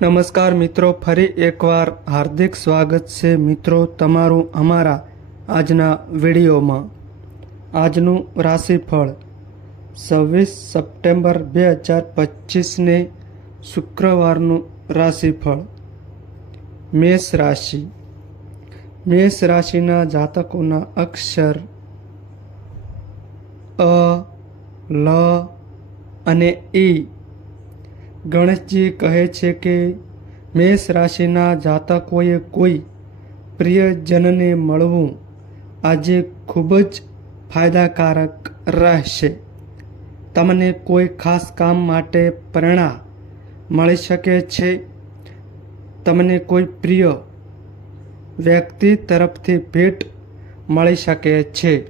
નમસ્કાર મિત્રો, ફરી એકવાર હાર્દિક સ્વાગત છે મિત્રો તમારું અમારા આજના વિડીયોમાં. આજનું રાશિફળ છવ્વીસ સપ્ટેમ્બર બે હજાર પચીસને શુક્રવારનું રાશિફળ. મેષ રાશિ. મેષ રાશિના જાતકોના અક્ષર અ, લ અને ઈ ગણેશજી કહે છે કે, મેષ રાશિના જાતકોએ કોઈ પ્રિયજનને મળવું આજે ખૂબ જ ફાયદાકારક રહેશે. તમને કોઈ ખાસ કામ માટે પ્રેરણા મળી શકે છે? તમને કોઈ પ્રિય વ્યક્તિ તરફથી ભેટ મળી શકે છે?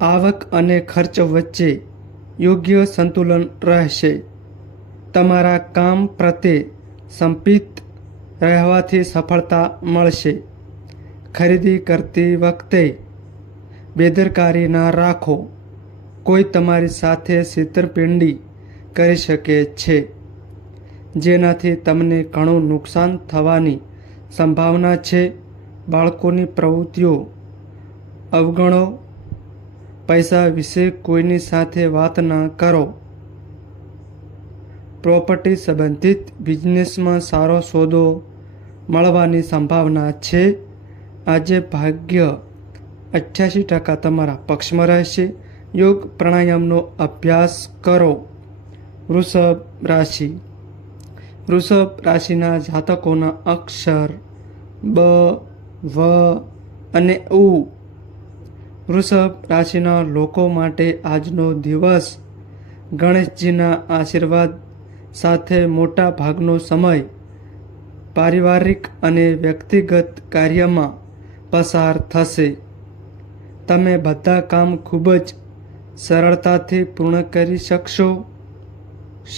આવક અને ખર્ચ વચ્ચે યોગ્ય સંતુલન રહેશે. તમારા કામ પ્રત્યે સંપિત રહેવાથી સફળતા મળશે. ખરીદી કરતી વખતે બેદરકારી ના રાખો. કોઈ તમારી સાથે છેતરપિંડી કરી શકે છે, જેનાથી તમને ઘણું નુકસાન થવાની સંભાવના છે. બાળકોની પ્રવૃત્તિઓ અવગણો પૈસા વિશે કોઈની સાથે વાત ના કરો. પ્રોપર્ટી સંબંધિત બિઝનેસમાં સારો સોદો મળવાની સંભાવના છે. આજે ભાગ્ય અઠ્યાસી ટકા તમારા પક્ષમાં રહેશે. યોગ પ્રાણાયામનો અભ્યાસ કરો. વૃષભ રાશિ. વૃષભ રાશિના જાતકોના અક્ષર બ, વ અને ઉ વૃષભ રાશિના લોકો માટે આજનો દિવસ ગણેશજીના આશીર્વાદ સાથે મોટા ભાગનો સમય પારિવારિક અને વ્યક્તિગત કાર્યમાં પસાર થશે. તમે બધા કામ ખૂબ જ સરળતાથી પૂર્ણ કરી શકશો.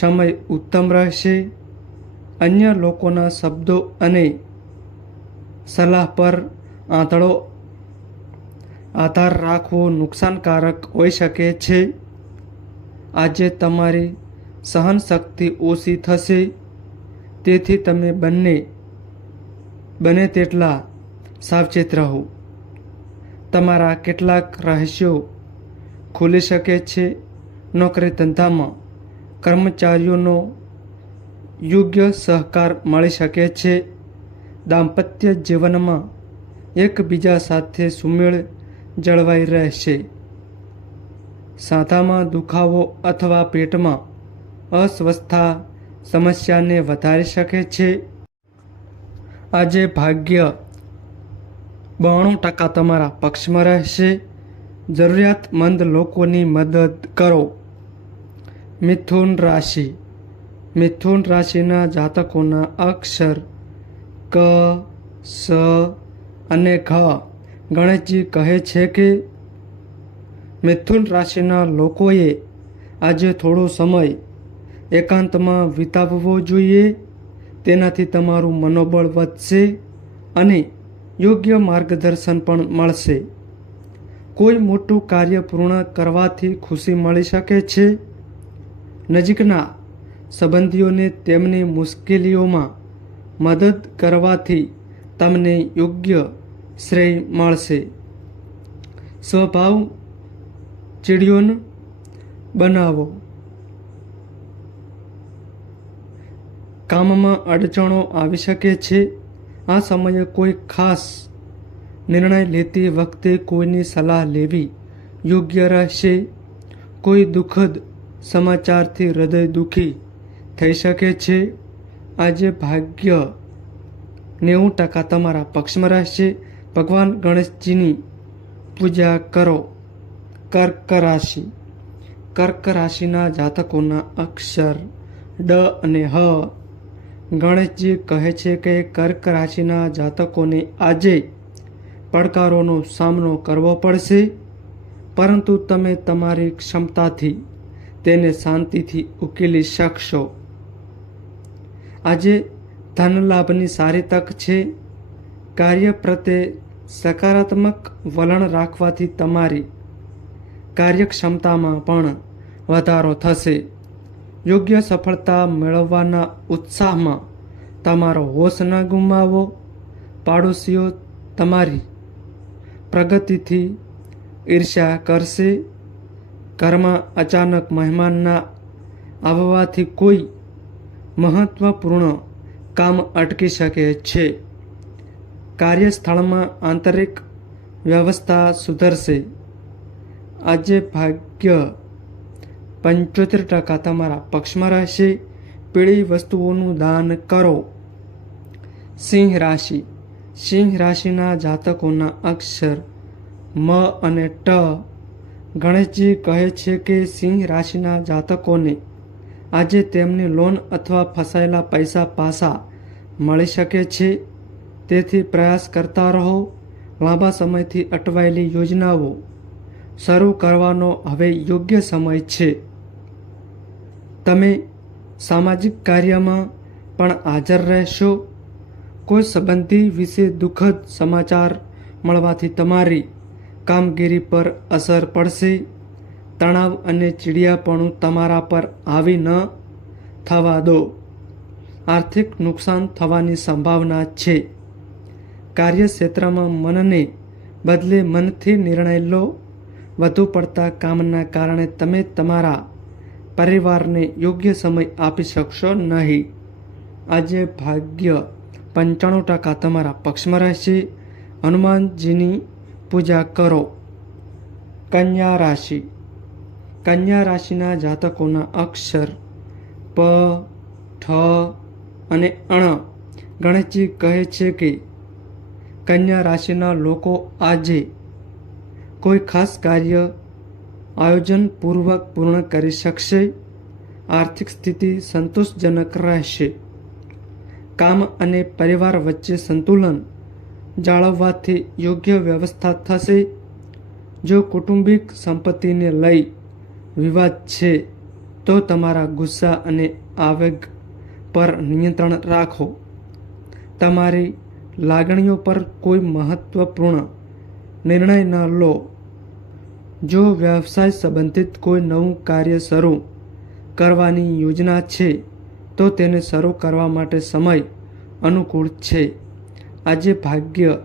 સમય ઉત્તમ રહેશે. અન્ય લોકોના શબ્દો અને સલાહ પર આંધળો આધાર રાખવો નુકસાનકારક હોઈ શકે છે. આજે તમારી સહનશક્તિ ઓછી થશે. તેથી તમે બંને, બને તેટલા સાવચેત રહો. તમારા કેટલાક રહસ્યો ખુલી શકે છે. નોકરી ધંધામાં કર્મચારીઓનો યોગ્ય સહકાર મળી શકે છે. દાંપત્ય જીવનમાં એકબીજા સાથે સુમેળ જળવાઈ રહેશે. સાંધામાં દુખાવો અથવા પેટમાં અસ્વસ્થતા સમસ્યાને વધારી શકે છે. આજે ભાગ્ય બાણું ટકા તમારા પક્ષમાં રહેશે. જરૂરિયાતમંદ લોકોની મદદ કરો. મિથુન રાશિ. મિથુન રાશિના જાતકોના અક્ષર ક, સ અને ઘ. ગણેશજી કહે છે કે, મિથુન રાશિના લોકોએ આજે થોડો સમય એકાંતમાં વિતાવવો જોઈએ. તેનાથી તમારું મનોબળ વધશે અને યોગ્ય માર્ગદર્શન પણ મળશે. કોઈ મોટું કાર્ય પૂર્ણ કરવાથી ખુશી મળી શકે છે. નજીકના સંબંધીઓને તેમની મુશ્કેલીઓમાં મદદ કરવાથી તમને યોગ્ય શ્રેય મળશે. સ્વભાવ ચીડિયોન બનાવો. કામમાં અડચણો આવી શકે છે. આ સમયે કોઈ ખાસ નિર્ણય લેતી વખતે કોઈની સલાહ લેવી યોગ્ય રહેશે. કોઈ દુઃખદ સમાચારથી હૃદય દુઃખી થઈ શકે છે. આજે ભાગ્ય નેવું ટકા તમારા પક્ષમાં રહેશે. ભગવાન ગણેશજીની પૂજા કરો. કર્ક રાશિ કર્ક રાશિના જાતકોના અક્ષર ડ અને હ. ગણેશજી કહે છે કે કર્ક રાશિના જાતકોને આજે પડકારોનો સામનો કરવો પડશે, પરંતુ તમે તમારી ક્ષમતાથી તેને શાંતિથી ઉકેલી શકશો. આજે ધન લાભની સારી તક છે. કાર્ય પ્રત્યે સકારાત્મક વલણ રાખવાથી તમારી કાર્યક્ષમતામાં પણ વધારો થશે. યોગ્ય સફળતા મેળવવાના ઉત્સાહમાં તમારો હોશ ન ગુમાવો. પાડોશીઓ તમારી પ્રગતિથી ઈર્ષ્યા કરશે. ઘરમાં અચાનક મહેમાનના આવવાથી કોઈ મહત્વપૂર્ણ કામ અટકી શકે છે. કાર્યસ્થળમાં આંતરિક વ્યવસ્થા સુધરશે. આજે ભાગ્ય પંચોતેર ટકા તમારા પક્ષમાં રહેશે. પીળી વસ્તુઓનું દાન કરો. સિંહ રાશિ. સિંહ રાશિના જાતકોના અક્ષર મ અને ટ ગણેશજી કહે છે કે સિંહ રાશિના જાતકોને આજે તેમની લોન અથવા ફસાયેલા પૈસા પાસા મળી શકે છે. તેથી પ્રયાસ કરતા રહો, લાંબા સમયથી અટવાયેલી યોજનાઓ શરૂ કરવાનો હવે યોગ્ય સમય છે. તમે સામાજિક કાર્યમાં પણ હાજર રહેશો. કોઈ સંબંધી વિશે દુઃખદ સમાચાર મળવાથી તમારી કામગીરી પર અસર પડશે. તણાવ અને ચીડિયાપણું તમારા પર આવી ન થવા દો. આર્થિક નુકસાન થવાની સંભાવના છે. કાર્યક્ષેત્રમાં મનને બદલે મનથી નિર્ણય લો. વધુ પડતા કામના કારણે તમે તમારા પરિવારને યોગ્ય સમય આપી શકશો નહીં. આજે ભાગ્ય પંચાણું ટકા તમારા પક્ષમાં રહેશે. હનુમાનજીની પૂજા કરો. કન્યા રાશિ. કન્યા રાશિના જાતકોના અક્ષર પ, ઠ અને અણ ગણેશજી કહે છે કે કન્યા રાશિના લોકો આજે કોઈ ખાસ કાર્ય આયોજનપૂર્વક પૂર્ણ કરી શકશે? આર્થિક સ્થિતિ સંતોષજનક રહેશે. કામ અને પરિવાર વચ્ચે સંતુલન જાળવવાથી યોગ્ય વ્યવસ્થા થશે. જો કુટુંબિક સંપત્તિને લઈ વિવાદ છે, તો તમારા ગુસ્સા અને આવેગ પર નિયંત્રણ રાખો. તમારી લાગણીઓ પર કોઈ મહત્વપૂર્ણ નિર્ણય ન લો. જો વ્યવસાય સંબંધિત કોઈ નવું કાર્ય શરૂ કરવાની યોજના છે, તો તેને શરૂ કરવા માટે સમય અનુકૂળ છે. આજે ભાગ્ય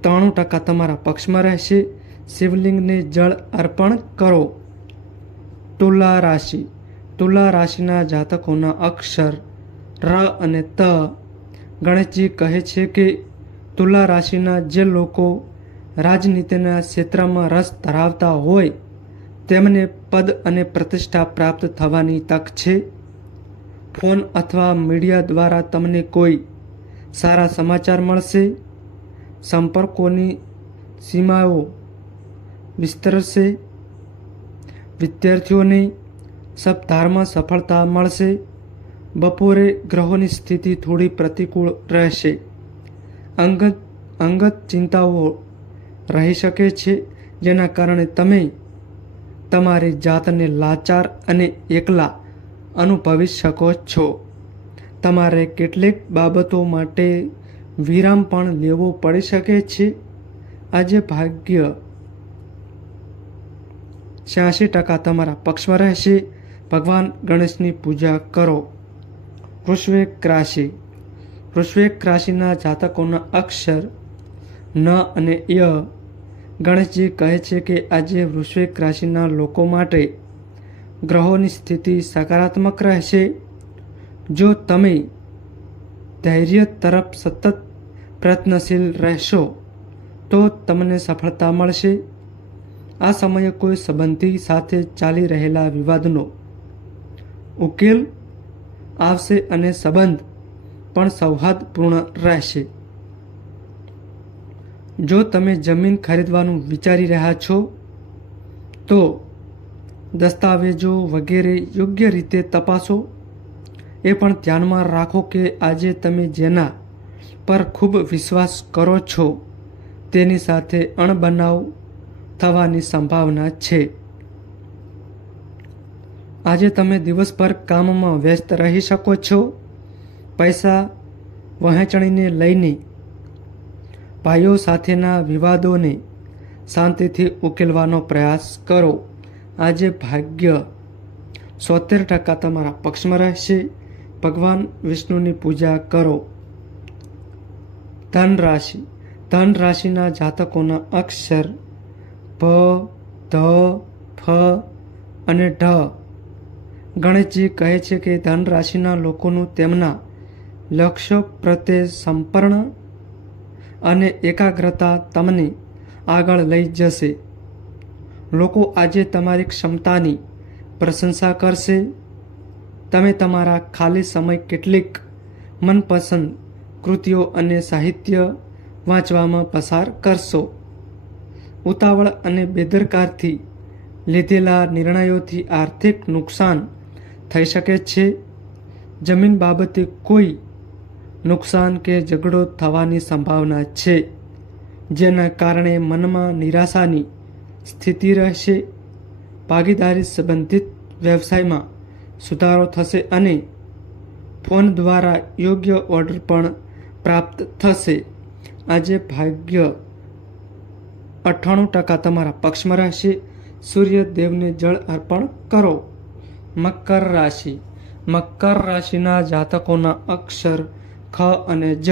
ત્રાણું ટકા તમારા પક્ષમાં રહેશે. શિવલિંગને જળ અર્પણ કરો. તુલા રાશિ. તુલા રાશિના જાતકોના અક્ષર ર અને ત ગણેશજી કહે છે કે તુલા રાશિના જે લોકો રાજનીતિના ક્ષેત્રમાં રસ ધરાવતા હોય, તેમને પદ અને પ્રતિષ્ઠા પ્રાપ્ત થવાની તક છે. ફોન અથવા મીડિયા દ્વારા તમને કોઈ સારા સમાચાર મળશે? સંપર્કોની સીમાઓ વિસ્તરશે? વિદ્યાર્થીઓને સપ્તાહમાં સફળતા મળશે? બપોરે ગ્રહોની સ્થિતિ થોડી પ્રતિકૂળ રહેશે. અંગત અંગત ચિંતાઓ રહી શકે છે, જેના કારણે તમે તમારી જાતને લાચાર અને એકલા અનુભવી શકો છો. તમારે કેટલીક બાબતો માટે વિરામ પણ લેવો પડી શકે છે. આજે ભાગ્ય છ્યાસી ટકા તમારા પક્ષમાં રહેશે. ભગવાન ગણેશની પૂજા કરો. વૃશ્વેક રાશિ વૃશ્વેક રાશિના જાતકોના અક્ષર ન અને ય ગણેશજી કહે છે કે આજે વૃશ્વેક રાશિના લોકો માટે ગ્રહોની સ્થિતિ સકારાત્મક રહેશે. જો તમે ધૈર્ય તરફ સતત પ્રયત્નશીલ રહેશો, તો તમને સફળતા મળશે. આ સમયે કોઈ સંબંધી સાથે ચાલી રહેલા વિવાદનો ઉકેલ આવશે અને સંબંધ પણ સૌહાર્દપૂર્ણ રહેશે. જો તમે જમીન ખરીદવાનું વિચારી રહ્યા છો, તો દસ્તાવેજો વગેરે યોગ્ય રીતે તપાસો. એ પણ ધ્યાનમાં રાખો કે આજે તમે જેના પર ખૂબ વિશ્વાસ કરો છો, તેની સાથે અણબનાવ થવાની સંભાવના છે. આજે તમે દિવસભર કામમાં વ્યસ્ત રહી શકો છો. પૈસા વહેંચણીને લઈને ભાઈઓ સાથેના વિવાદોને શાંતિથી ઉકેલવાનો પ્રયાસ કરો. આજે ભાગ્ય સોતેર ટકા તમારા પક્ષમાં રહેશે. ભગવાન વિષ્ણુની પૂજા કરો. ધન રાશિ ધન રાશિના જાતકોના અક્ષર ભ ધ, ફ અને ઢ. ગણેશજી કહે છે કે ધન રાશિના લોકોનું તેમના લક્ષ્ય પ્રત્યે સંપર્ણ અને એકાગ્રતા તમને આગળ લઈ જશે. લોકો આજે તમારી ક્ષમતાની પ્રશંસા કરશે. તમે તમારા ખાલી સમય કેટલીક મનપસંદ કૃતિઓ અને સાહિત્ય વાંચવામાં પસાર કરશો. ઉતાવળ અને બેદરકારથી લીધેલા નિર્ણયોથી આર્થિક નુકસાન થઈ શકે છે? જમીન બાબતે કોઈ નુકસાન કે ઝઘડો થવાની સંભાવના છે, જેના કારણે મનમાં નિરાશાની સ્થિતિ રહેશે? ભાગીદારી સંબંધિત વ્યવસાયમાં સુધારો થશે અને ફોન દ્વારા યોગ્ય ઓર્ડર પણ પ્રાપ્ત થશે. આજે ભાગ્ય અઠ્ઠાણું ટકા તમારા પક્ષમાં રહેશે. સૂર્યદેવને જળ અર્પણ કરો. મકર રાશિ. મકર રાશિના જાતકોના અક્ષર, ખ અને જ.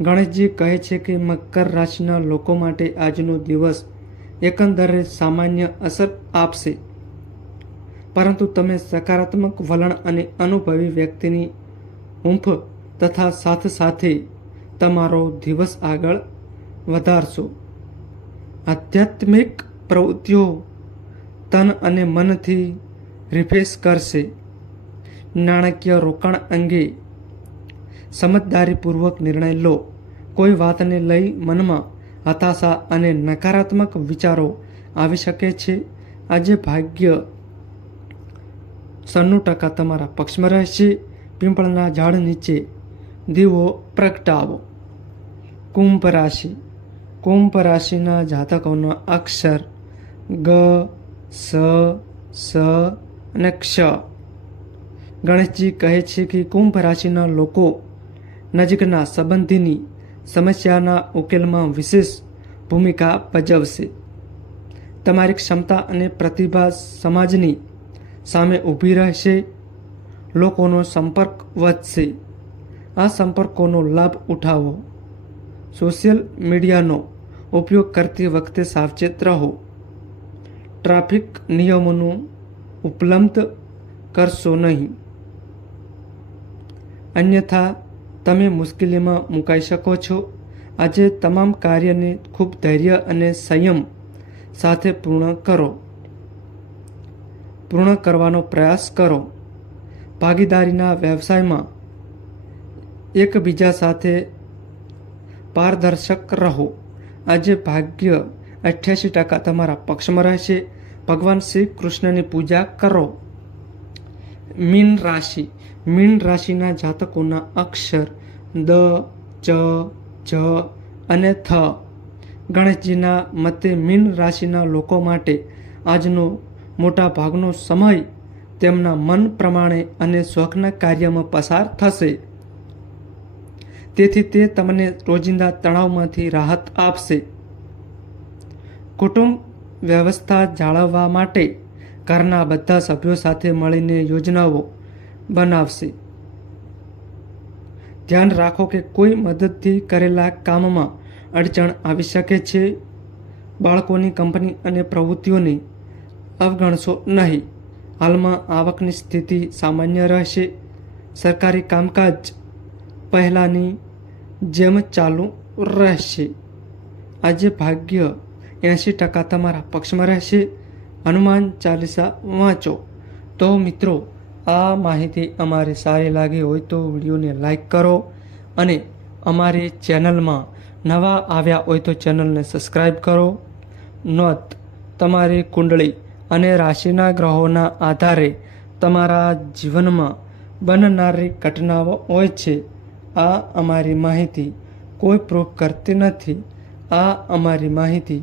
ગણેશજી કહે છે કે મકર રાશિના લોકો માટે આજનો દિવસ એકંદરે સામાન્ય અસર આપશે. પરંતુ તમે સકારાત્મક વલણ અને અનુભવી વ્યક્તિની ઊંફ તથા સાથ સાથે તમારો દિવસ આગળ વધારશો. આધ્યાત્મિક પ્રવૃત્તિઓ તન અને મનથી રિફ્રેશ કરશે. નાણાકીય રોકાણ અંગે સમજદારીપૂર્વક નિર્ણય લો. કોઈ વાતને લઈ મનમાં હતાશા અને નકારાત્મક વિચારો આવી શકે છે. આજે ભાગ્ય સન્નું ટકા તમારા પક્ષમાં રહેશે. પીંપળના ઝાડ નીચે દીવો પ્રગટાવો. કુંભ રાશિ. કુંભ રાશિના જાતકોનો અક્ષર ગ, સ સ અને ક્ષ ગણેશજી કહે છે કે કુંભ રાશિના લોકો નજીકના સંબંધીની સમસ્યાના ઉકેલમાં વિશેષ ભૂમિકા ભજવશે. તમારી ક્ષમતા અને પ્રતિભા સમાજની સામે ઊભી રહેશે. લોકોનો સંપર્ક વધશે. આ સંપર્કોનો લાભ ઉઠાવો. સોશિયલ મીડિયાનો ઉપયોગ કરતી વખતે સાવચેત રહો. ટ્રાફિક નિયમોનું ઉપલબ્ધ કરશો નહીં. અન્યથા, તમે મુશ્કેલીમાં મુકાઈ શકો છો. આજે તમામ કાર્યને ખૂબ ધૈર્ય અને સંયમ સાથે પૂર્ણ કરો. પૂર્ણ કરવાનો પ્રયાસ કરો. ભાગીદારીના વ્યવસાયમાં એકબીજા સાથે પારદર્શક રહો. આજે ભાગ્ય અઠ્યાસી ટકા તમારા પક્ષમાં રહેશે. ભગવાન શ્રી કૃષ્ણની પૂજા કરો. મીન રાશિ. મીન રાશિના જાતકોના અક્ષર દ, ચ, જ અને થ. ગણેશજીના મતે મીન રાશિના લોકો માટે આજનો મોટા ભાગનો સમય તેમના મન પ્રમાણે અને શોખના કાર્યમાં પસાર થશે. તેથી તે તમને રોજિંદા તણાવમાંથી રાહત આપશે. કુટુંબ વ્યવસ્થા જાળવવા માટે ઘરના બધા સભ્યો સાથે મળીને યોજનાઓ બનાવશે. ધ્યાન રાખો કે કોઈ મદદથી કરેલા કામમાં અડચણ આવી શકે છે. બાળકોની કંપની અને પ્રવૃત્તિઓને અવગણશો નહીં. હાલમાં આવકની સ્થિતિ સામાન્ય રહેશે. સરકારી કામકાજ પહેલાંની જેમ ચાલુ રહેશે. આજે ભાગ્ય એંશી ટકા તમારા પક્ષમાં રહેશે. હનુમાન ચાલીસા વાંચો. તો મિત્રો, આ માહિતી અમારી સારી લાગી હોય તો વિડીયોને લાઈક કરો અને અમારી ચેનલમાં નવા આવ્યા હોય તો ચેનલને સબસ્ક્રાઈબ કરો. નોંધ, તમારી કુંડળી અને રાશિના ગ્રહોના આધારે તમારા જીવનમાં બનનારી ઘટનાઓ હોય છે. આ અમારી માહિતી કોઈ પ્રૂફ કરતી નથી. આ અમારી માહિતી